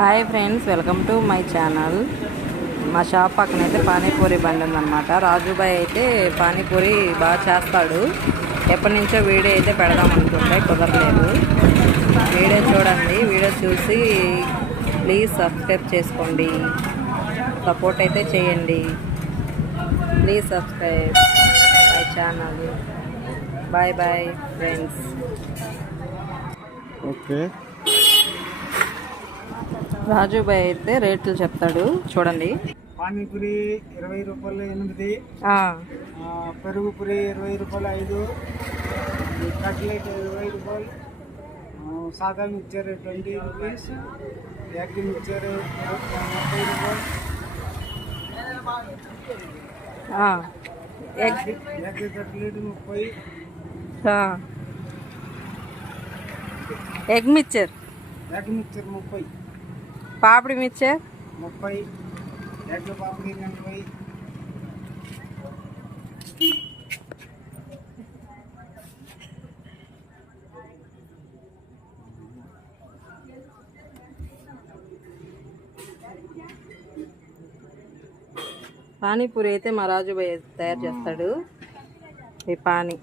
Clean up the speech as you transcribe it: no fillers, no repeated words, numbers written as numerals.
Hi friends, welcome to my channel. మా shop పక్కన అయితే పానీపూరి బండి ఉందన్నమాట. రాజుబాయ్ అయితే పానీపూరి బాగా చేస్తాడు. ఎప్పటి నుంచో వీడియో అయితే పెడదాం అనుకుంటే కుదరలేదు. వీడియో చూడండి, వీడియో చూసి ప్లీజ్ సబ్స్క్రైబ్ చేసుకోండి, సపోర్ట్ అయితే చేయండి. Please subscribe my channel. Bye bye friends. Okay, Rajubhai అయితే రేట్లు చెప్తాడు చూడండి. పానీపూరి 20 రూపాయలు 8, పెరుగు పూరి 20 రూపాయలు 5, కట్లెట్ 20 రూపాయలు, సాదా మిక్చర్ 20 రూపీస్, ఎగ్ మిక్చర్ 30 రూపాయలు, ఎగ్ కట్లెట్ 30, ఎగ్ మిక్చర్ 30, పాపిడి మిక్చర్ 30, ఎగ్ పాపిడి 80. పానీపూరి అయితే మా రాజుబాయ్ తయారు చేస్తాడు. ఈ పానీ